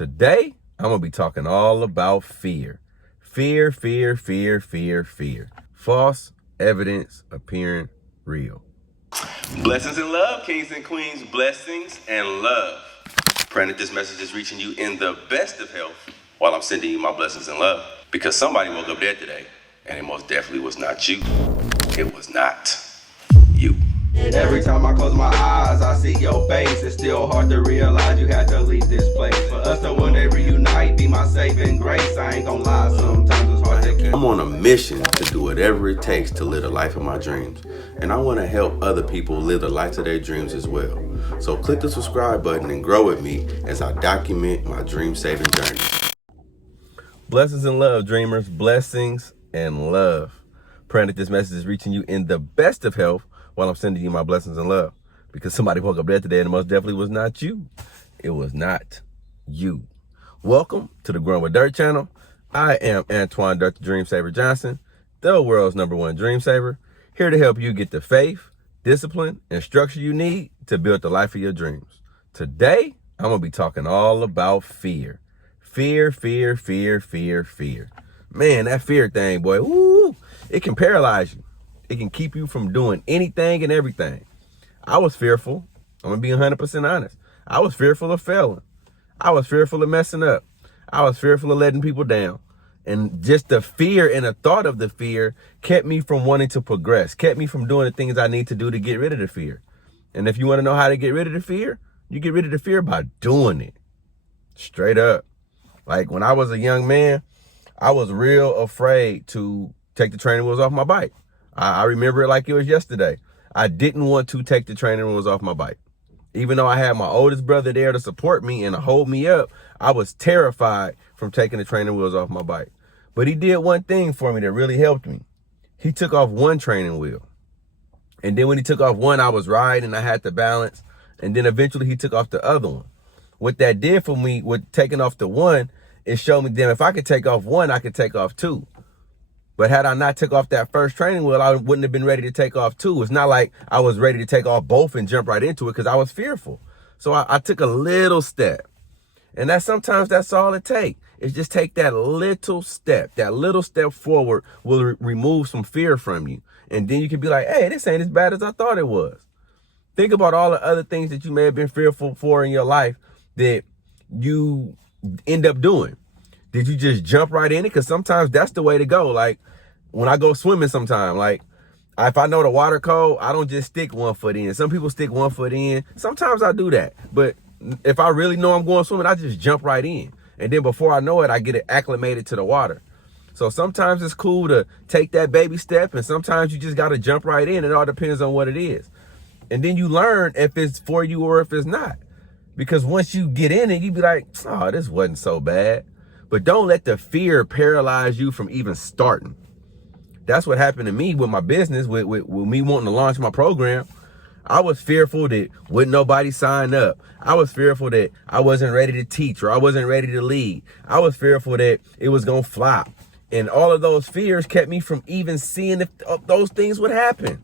Today, I'm going to be talking all about fear. Fear, fear, fear, fear, fear. False evidence appearing real. Blessings and love, kings and queens. Blessings and love. Praying that this message is reaching you in the best of health while I'm sending you my blessings and love. Because somebody woke up dead today, and it most definitely was not you. It was not you. Every time I close my eyes, I see your face. It's still hard to realize you had to leave this place. For us to one day reunite, be my saving grace. I ain't gonna lie, sometimes it's hard to keep. I'm on a mission to do whatever it takes to live the life of my dreams. And I want to help other people live the life of their dreams as well. So click the subscribe button and grow with me as I document my dream-saving journey. Blessings and love, dreamers. Blessings and love. Praying that this message is reaching you in the best of health while I'm sending you my blessings and love. Because somebody woke up dead today and it most definitely was not you. It was not you. Welcome to the Growing with Dirt channel. I am Antoine Dirt the Dream Saver Johnson, the world's #1 dream saver, here to help you get the faith, discipline, and structure you need to build the life of your dreams. Today, I'm going to be talking all about fear. Fear, fear, fear, fear, fear. Man, that fear thing, boy, woo, it can paralyze you. It can keep you from doing anything and everything. I was fearful. I'm going to be 100% honest. I was fearful of failing. I was fearful of messing up. I was fearful of letting people down. And just the fear and the thought of the fear kept me from wanting to progress, kept me from doing the things I need to do to get rid of the fear. And if you want to know how to get rid of the fear, you get rid of the fear by doing it. Straight up. Like when I was a young man, I was real afraid to take the training wheels off my bike. I remember it like it was yesterday. I didn't want to take the training wheels off my bike. Even though I had my oldest brother there to support me and to hold me up, I was terrified from taking the training wheels off my bike. But he did one thing for me that really helped me. He took off one training wheel. And then when he took off one, I was riding and I had to balance. And then eventually he took off the other one. What that did for me with taking off the one, it showed me, damn, if I could take off one, I could take off two. But had I not took off that first training wheel, I wouldn't have been ready to take off two. It's not like I was ready to take off both and jump right into it because I was fearful. So I took a little step. And sometimes that's all it takes. It's just take that little step. That little step forward will remove some fear from you. And then you can be like, hey, this ain't as bad as I thought it was. Think about all the other things that you may have been fearful for in your life that you end up doing. Did you just jump right in it? Because sometimes that's the way to go. Like when I go swimming sometime, like if I know the water cold, I don't just stick one foot in. Some people stick one foot in. Sometimes I do that. But if I really know I'm going swimming, I just jump right in. And then before I know it, I get it acclimated to the water. So sometimes it's cool to take that baby step. And sometimes you just got to jump right in. It all depends on what it is. And then you learn if it's for you or if it's not. Because once you get in it, you be like, oh, this wasn't so bad. But don't let the fear paralyze you from even starting. That's what happened to me with my business, with me wanting to launch my program. I was fearful that wouldn't nobody sign up. I was fearful that I wasn't ready to teach or I wasn't ready to lead. I was fearful that it was going to flop. And all of those fears kept me from even seeing if those things would happen.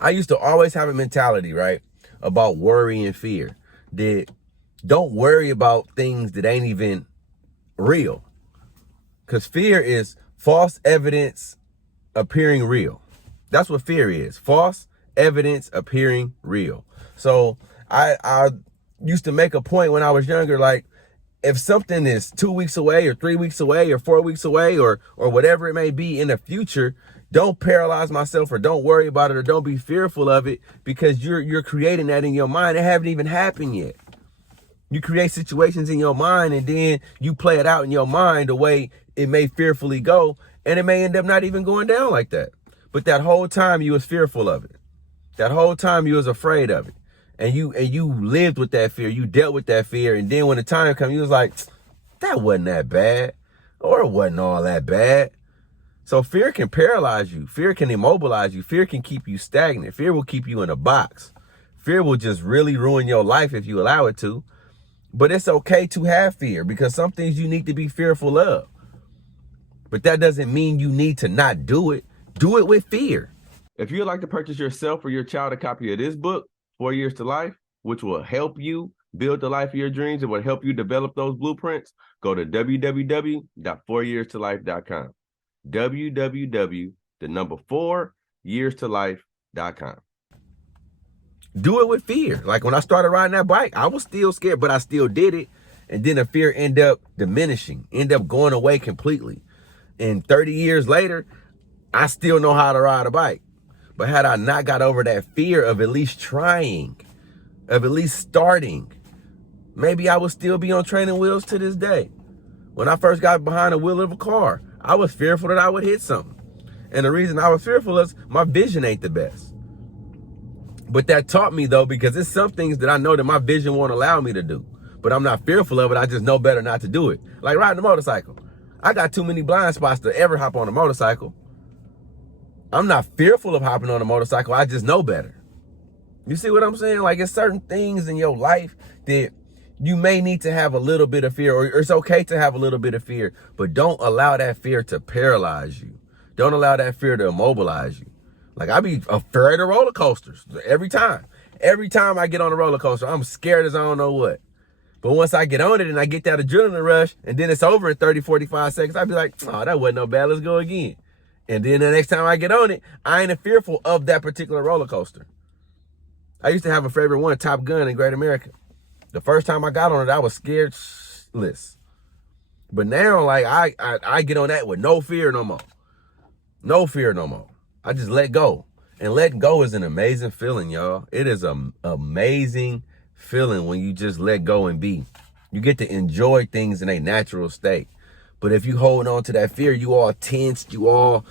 I used to always have a mentality, right, about worry and fear. That don't worry about things that ain't even real. Because fear is false evidence appearing real. That's what fear is. False evidence appearing real. So I used to make a point when I was younger, like if something is 2 weeks away or 3 weeks away or 4 weeks away or whatever it may be in the future, don't paralyze myself or don't worry about it or don't be fearful of it because you're creating that in your mind. It haven't even happened yet. You create situations in your mind and then you play it out in your mind the way it may fearfully go, and it may end up not even going down like that. But that whole time you was fearful of it. That whole time you was afraid of it. And you lived with that fear. You dealt with that fear. And then when the time comes, you was like, that wasn't that bad. Or it wasn't all that bad. So fear can paralyze you. Fear can immobilize you. Fear can keep you stagnant. Fear will keep you in a box. Fear will just really ruin your life if you allow it to. But it's okay to have fear because some things you need to be fearful of. But that doesn't mean you need to not do it. Do it with fear. If you'd like to purchase yourself or your child a copy of this book, 4 Years to Life, which will help you build the life of your dreams and will help you develop those blueprints, go to www.4yearstolife.com. www.4yearstolife.com. Do it with fear. Like when I started riding that bike, I was still scared, but I still did it. And then the fear ended up diminishing, ended up going away completely. And 30 years later, I still know how to ride a bike. But had I not got over that fear of at least trying, of at least starting, maybe I would still be on training wheels to this day. When I first got behind the wheel of a car, I was fearful that I would hit something. And the reason I was fearful is my vision ain't the best. But that taught me though, because it's some things that I know that my vision won't allow me to do. But I'm not fearful of it, I just know better not to do it. Like riding a motorcycle. I got too many blind spots to ever hop on a motorcycle. I'm not fearful of hopping on a motorcycle, I just know better. You see what I'm saying? Like it's certain things in your life that you may need to have a little bit of fear, or it's okay to have a little bit of fear, but don't allow that fear to paralyze you. Don't allow that fear to immobilize you. Like I be afraid of roller coasters every time. Every time I get on a roller coaster, I'm scared as I don't know what. But once I get on it and I get that adrenaline rush and then it's over in 30, 45 seconds, I'll be like, oh, that wasn't no bad, let's go again. And then the next time I get on it, I ain't fearful of that particular roller coaster. I used to have a favorite one, Top Gun in Great America. The first time I got on it, I was scared shitless. But now, like, I get on that with no fear no more. No fear no more. I just let go. And letting go is an amazing feeling, y'all. It is an amazing feeling when you just let go and be. You get to enjoy things in a natural state. But if you hold on to that fear, you all tensed, you know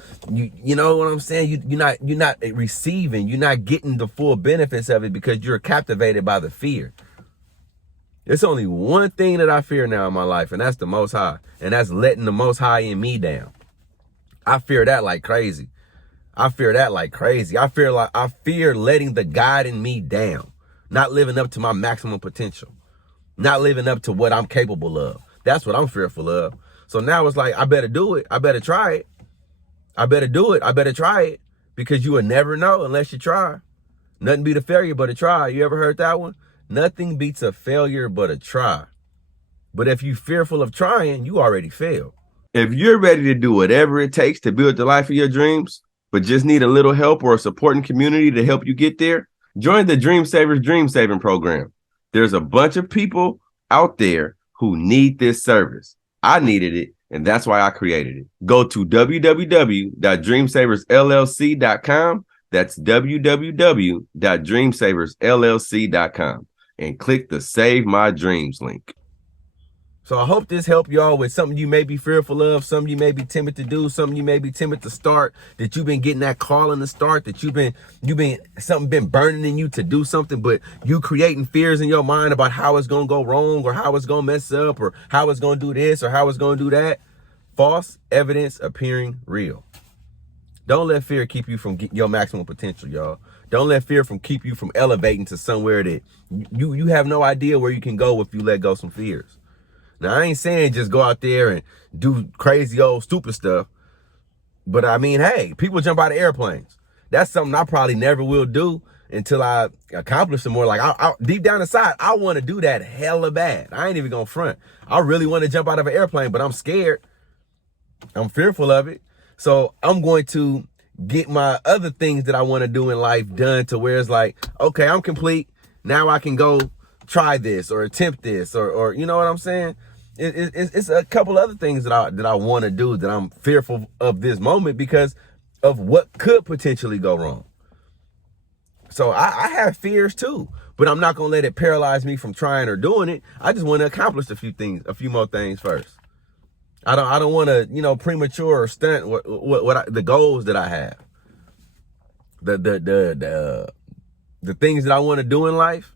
what I'm saying? You're not receiving, you're not getting the full benefits of it because you're captivated by the fear. There's only one thing that I fear now in my life, and that's the Most High. And that's letting the Most High in me down. I fear that like crazy. I fear that like crazy. I fear letting the God in me down, not living up to my maximum potential, not living up to what I'm capable of. That's what I'm fearful of. So now it's like, I better do it. I better try it. I better do it. I better try it, because you will never know unless you try. Nothing beats a failure but a try. You ever heard that one? Nothing beats a failure but a try. But if you're fearful of trying, you already failed. If you're ready to do whatever it takes to build the life of your dreams, but just need a little help or a supporting community to help you get there, join the Dream Savers Dream Saving Program. There's a bunch of people out there who need this service. I needed it, and that's why I created it. Go to www.dreamsaversllc.com. That's www.dreamsaversllc.com and click the Save My Dreams link. So I hope this helped y'all with something you may be fearful of, something you may be timid to do, something you may be timid to start, that you've been getting that calling to start, that something been burning in you to do something, but you creating fears in your mind about how it's going to go wrong, or how it's going to mess up, or how it's going to do this, or how it's going to do that. False evidence appearing real. Don't let fear keep you from your maximum potential, y'all. Don't let fear keep you from elevating to somewhere that you have no idea where you can go if you let go some fears. Now, I ain't saying just go out there and do crazy old stupid stuff. But I mean, hey, people jump out of airplanes. That's something I probably never will do until I accomplish some more. Like, I deep down inside, I want to do that hella bad. I ain't even gonna front. I really want to jump out of an airplane, but I'm scared. I'm fearful of it. So I'm going to get my other things that I want to do in life done to where it's like, okay, I'm complete. Now I can go try this or attempt this, or you know what I'm saying? It's a couple other things that I want to do that I'm fearful of this moment because of what could potentially go wrong. So I have fears too, but I'm not going to let it paralyze me from trying or doing it. I just want to accomplish a few more things first. I don't want to, premature or stunt the goals that I have. The things that I want to do in life,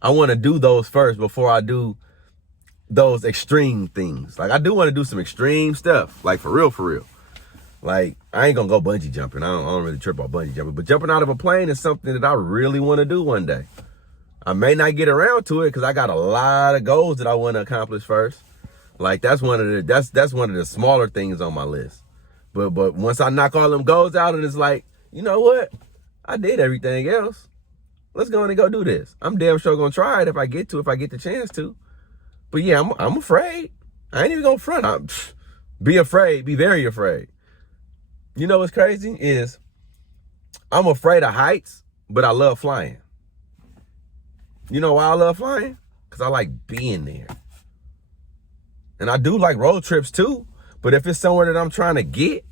I want to do those first before I do those extreme things. Like, I do want to do some extreme stuff, like for real. Like, I ain't gonna go bungee jumping. I don't really trip on bungee jumping, but jumping out of a plane is something that I really want to do one day. I may not get around to it because I got a lot of goals that I want to accomplish first. Like, that's one of the smaller things on my list. But once I knock all them goals out, and it's like, you know what? I did everything else. Let's go in and go do this. I'm damn sure gonna try it if I get the chance to. But yeah, I'm afraid. I ain't even gonna front. Be afraid, be very afraid. You know what's crazy is I'm afraid of heights, but I love flying. You know why I love flying? Because I like being there. And I do like road trips too, but if it's somewhere that I'm trying to get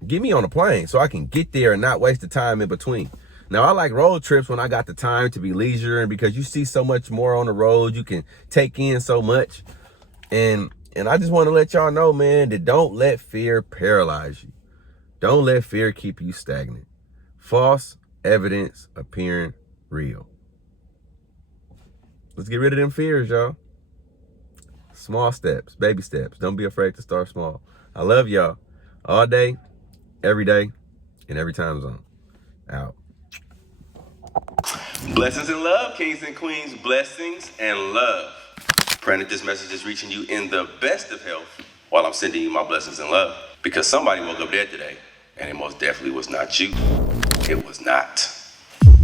me on a plane so I can get there and not waste the time in between. Now, I like road trips when I got the time to be leisure, and because you see so much more on the road, you can take in so much. And I just want to let y'all know, man, that don't let fear paralyze you. Don't let fear keep you stagnant. False evidence appearing real. Let's get rid of them fears, y'all. Small steps, baby steps. Don't be afraid to start small. I love y'all all day, every day, and every time zone. Out. Blessings and love, kings and queens. Blessings and love. Praying that this message is reaching you in the best of health while I'm sending you my blessings and love. Because somebody woke up dead today, and it most definitely was not you. It was not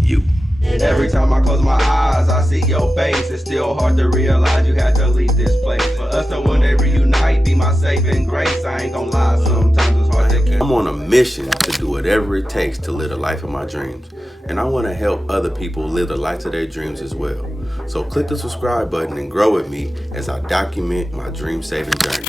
you. Every time I close my eyes, I see your face. It's still hard to realize you had to leave this place. For us to one day reunite, be my saving grace. I ain't gonna lie, sometimes it's hard to keep. I'm on a mission to do whatever it takes to live the life of my dreams. And I want to help other people live the life of their dreams as well. So click the subscribe button and grow with me as I document my dream saving journey.